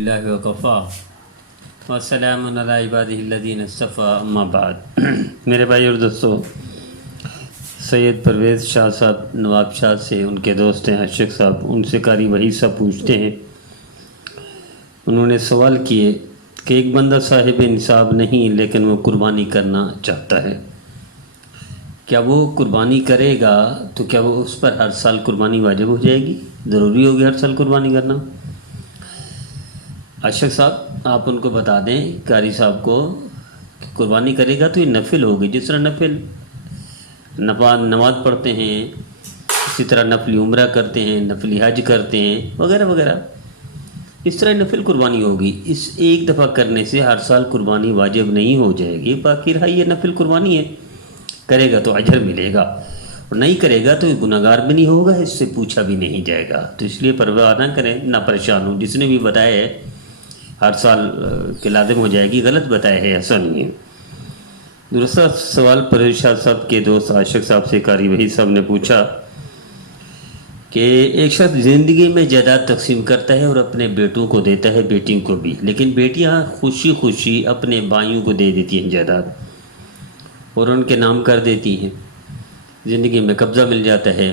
اللہ وقفا والسلام علی عبادہ الذین اصطفیٰ اما بعد۔ میرے بھائی اور دوستو، سید پرویز شاہ صاحب نواب شاہ سے ان کے دوست ہیں عاشق صاحب، ان سے قاری وحید صاحب پوچھتے ہیں، انہوں نے سوال کیے کہ ایک بندہ صاحب نصاب نہیں لیکن وہ قربانی کرنا چاہتا ہے، کیا وہ قربانی کرے گا تو کیا وہ اس پر ہر سال قربانی واجب ہو جائے گی؟ ضروری ہوگی ہر سال قربانی کرنا؟ عاشق صاحب آپ ان کو بتا دیں قاری صاحب کو کہ قربانی کرے گا تو یہ نفل ہوگی، جس طرح نفل نماز پڑھتے ہیں، اسی طرح نفلی عمرہ کرتے ہیں، نفلی حج کرتے ہیں وغیرہ وغیرہ، اس طرح نفل قربانی ہوگی۔ اس ایک دفعہ کرنے سے ہر سال قربانی واجب نہیں ہو جائے گی، باقی رہا یہ نفل قربانی ہے، کرے گا تو اجر ملے گا اور نہیں کرے گا تو یہ گناہ گار بھی نہیں ہوگا، اس سے پوچھا بھی نہیں جائے گا۔ تو اس لیے پرواہ نہ کریں، نہ پریشان ہوں۔ جس نے بھی بتایا ہے ہر سال کے لازم ہو جائے گی، غلط بتایا ہے، ایسا نہیں ہے۔ دوسرا سوال پرویز شاہ صاحب کے دوست عاشق صاحب سے قاری وحید صاحب نے پوچھا کہ ایک شخص زندگی میں جائیداد تقسیم کرتا ہے اور اپنے بیٹوں کو دیتا ہے، بیٹیوں کو بھی، لیکن بیٹیاں خوشی خوشی اپنے بھائیوں کو دے دیتی ہیں جائیداد اور ان کے نام کر دیتی ہیں، زندگی میں قبضہ مل جاتا ہے۔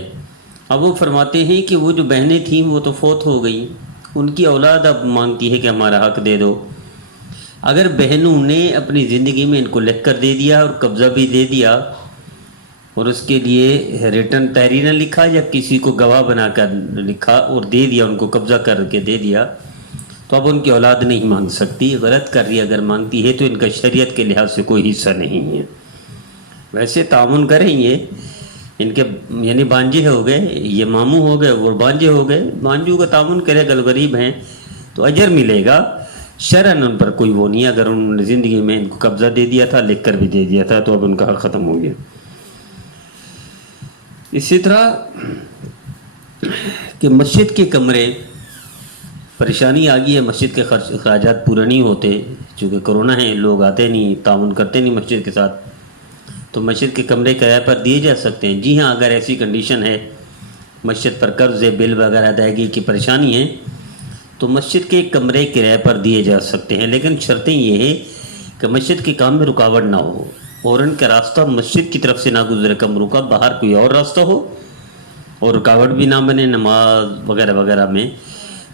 اب وہ فرماتے ہیں کہ وہ جو بہنیں تھیں وہ تو فوت ہو گئیں، ان کی اولاد اب مانگتی ہے کہ ہمارا حق دے دو۔ اگر بہنوں نے اپنی زندگی میں ان کو لکھ کر دے دیا اور قبضہ بھی دے دیا اور اس کے لیے ریٹن تحریر نہ لکھا یا کسی کو گواہ بنا کر لکھا اور دے دیا، ان کو قبضہ کر کے دے دیا، تو اب ان کی اولاد نہیں مانگ سکتی، غلط کر رہی ہے۔ اگر مانگتی ہے تو ان کا شریعت کے لحاظ سے کوئی حصہ نہیں ہے۔ ویسے تعاون کریں یہ ان کے یعنی بانجے ہو گئے، یہ ماموں ہو گئے، وہ بانجے ہو گئے، بانجوں کا تعاون کرے، اگر غریب ہیں تو اجر ملے گا۔ شرعاً ان پر کوئی وہ نہیں ہے، اگر انہوں نے زندگی میں ان کو قبضہ دے دیا تھا، لکھ کر بھی دے دیا تھا، تو اب ان کا حق ختم ہو گیا۔ اسی طرح کہ مسجد کے کمرے، پریشانی آ گئی ہے، مسجد کے اخراجات پورے نہیں ہوتے، چونکہ کرونا ہے، لوگ آتے نہیں، تعاون کرتے نہیں مسجد کے ساتھ، تو مسجد کے کمرے کرائے پر دیے جا سکتے ہیں۔ جی ہاں، اگر ایسی کنڈیشن ہے، مسجد پر قرض بل وغیرہ ادائیگی کی پریشانی ہے، تو مسجد کے کمرے کرائے پر دیے جا سکتے ہیں، لیکن شرطیں یہ ہے کہ مسجد کے کام میں رکاوٹ نہ ہو اور ان کا راستہ مسجد کی طرف سے نہ گزرے کمروں کا، باہر کوئی اور راستہ ہو اور رکاوٹ بھی نہ بنے نماز وغیرہ وغیرہ میں،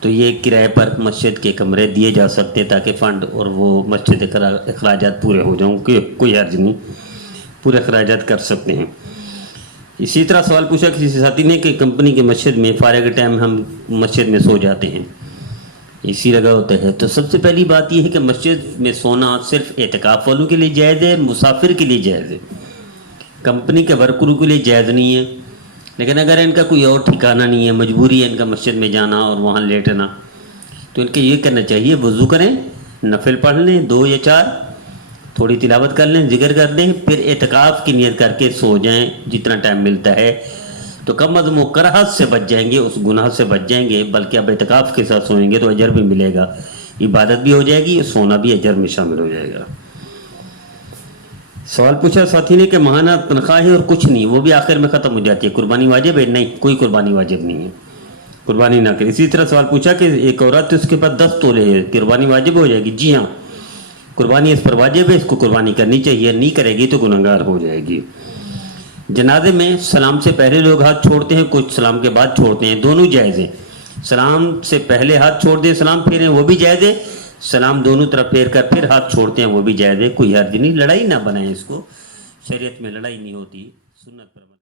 تو یہ کرائے پر مسجد کے کمرے دیے جا سکتے ہیں تاکہ فنڈ اور وہ مسجد اخراجات پورے ہو جاؤں، کوئی حرج نہیں، پورے اخراجات کر سکتے ہیں۔ اسی طرح سوال پوچھا کسی ساتھی نے کہ کمپنی کے مسجد میں فارغ ٹائم ہم مسجد میں سو جاتے ہیں، اسی لگا ہوتا ہے، تو سب سے پہلی بات یہ ہے کہ مسجد میں سونا صرف اعتکاف والوں کے لیے جائز ہے، مسافر کے لیے جائز ہے، کمپنی کے ورکروں کے لیے جائز نہیں ہے۔ لیکن اگر ان کا کوئی اور ٹھکانہ نہیں ہے، مجبوری ہے ان کا مسجد میں جانا اور وہاں لیٹنا، تو ان کے یہ کرنا چاہیے، وضو کریں، نفل پڑھ لیں 2 یا 4، تھوڑی تلاوت کر لیں، ذکر کر دیں، پھر اعتکاف کی نیت کر کے سو جائیں جتنا ٹائم ملتا ہے، تو کم از کم کراہت سے بچ جائیں گے، اس گناہ سے بچ جائیں گے، بلکہ اب اعتکاف کے ساتھ سوئیں گے تو اجر بھی ملے گا، عبادت بھی ہو جائے گی، سونا بھی اجر میں شامل ہو جائے گا۔ سوال پوچھا ساتھی نے کہ ماہانہ تنخواہ ہے اور کچھ نہیں، وہ بھی آخر میں ختم ہو جاتی ہے، قربانی واجب ہے؟ نہیں، کوئی قربانی واجب نہیں ہے، قربانی نہ کرے۔ اسی طرح سوال پوچھا کہ ایک عورت اس کے پاس 10 تولے ہے، قربانی واجب ہو جائے گی؟ جی ہاں، قربانی اس پر واجب ہے، اس کو قربانی کرنی چاہیے، نہیں کرے گی تو گنہگار گار ہو جائے گی۔ جنازے میں سلام سے پہلے لوگ ہاتھ چھوڑتے ہیں، کچھ سلام کے بعد چھوڑتے ہیں، دونوں جائز ہیں۔ سلام سے پہلے ہاتھ چھوڑ دیں، سلام پھیریں، وہ بھی جائز ہے، سلام دونوں طرف پھیر کر پھر ہاتھ چھوڑتے ہیں، وہ بھی جائز ہے، کوئی حرج نہیں، لڑائی نہ بنائیں اس کو، شریعت میں لڑائی نہیں ہوتی، سنت پر